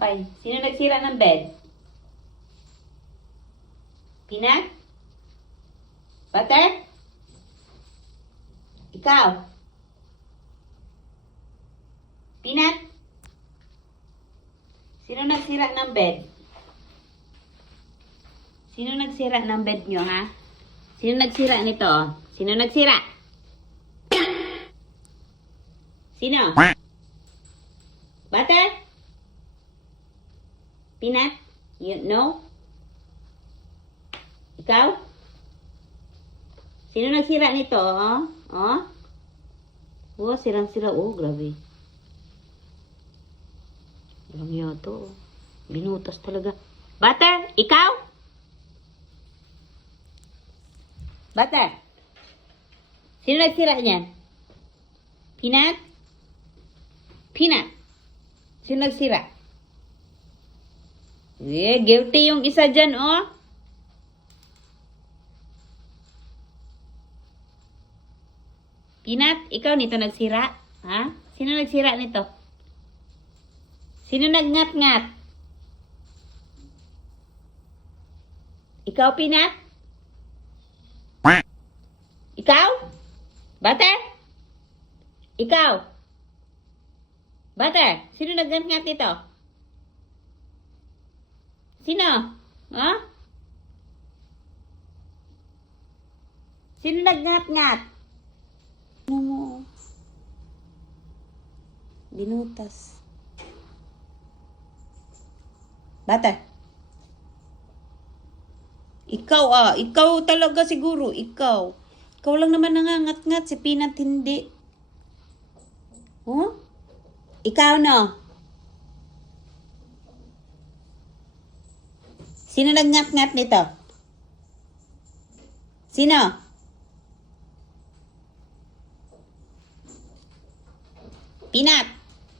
Okay. Sino nagsira ng bed? Peanut? Butter? Ikaw? Peanut? Sino nagsira ng bed? Sino nagsira ng bed nyo, ha? Sino nagsira nito? Sino nagsira? Sino? Butter? Peanut? You know? Ikaw? Sino nagsira nito, oh? Oh? Oh, sirang-sira. Oh, grabe. Walang yato, oh. Binutas talaga. Butter? Ikaw? Butter? Sino nagsira niyan? Peanut? Peanut? Sino nagsira? Guilty yung isa dyan, oh. Peanut, ikaw nito nagsira? Ha? Sino nagsira nito? Sino nagngat-ngat? Ikaw, Peanut? Ikaw? Butter? Ikaw? Butter? Sino nagngat-ngat nito? Sino? Ha? Sino nagngat-ngat? Ano mo? Binutas. Butter? Ikaw ikaw talaga siguro, ikaw. Ikaw lang naman nangangat-ngat, si Peanut hindi. Oh? Ikaw no? Sino nagngat-ngat nito? Sino? Peanut!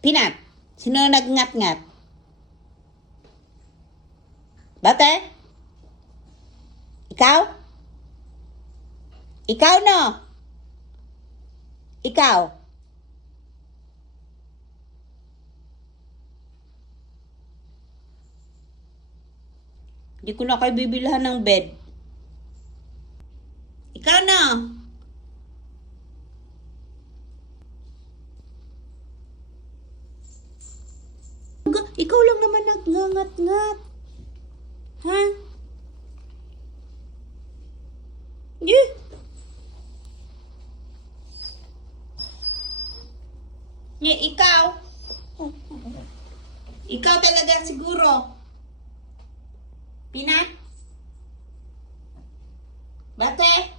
Peanut! Sino nagngat-ngat? Butter? Ikaw? Ikaw no? Ikaw? Hindi ko na kayo bibilhan ng bed. Ikaw no? Ikaw lang naman nagngangat-ngat. Ha? Yeah. Yeah, ikaw. Ikaw talaga siguro. Peanut? Bate?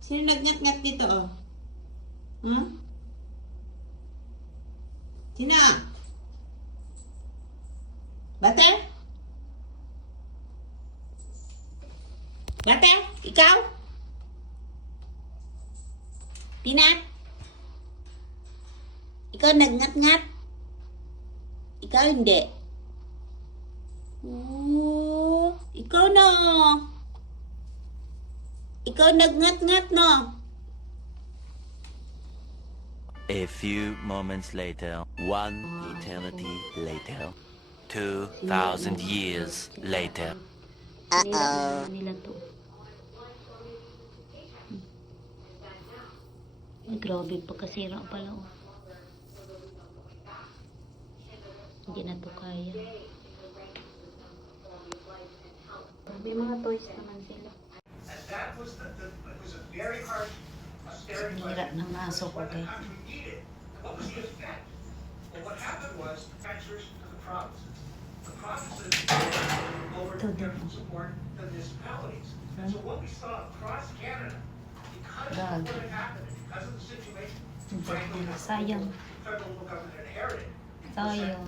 Sino nagngat-ngat dito, oh? Huh? Sino? Bate? Bate? Ikaw? Peanut? Ikaw nagngat-ngat? Ikaw hindi? Oh, ikaw no? Ikaw nagngat-ngat no? A few moments later, one eternity later, 2,000 years later. Nila to. Ay, grabe, pagkasira pala, oh. Hindi na to kaya. May mga toys naman sila. Sinira ng aso ko, guys. Ito din. Sayang. Sayang.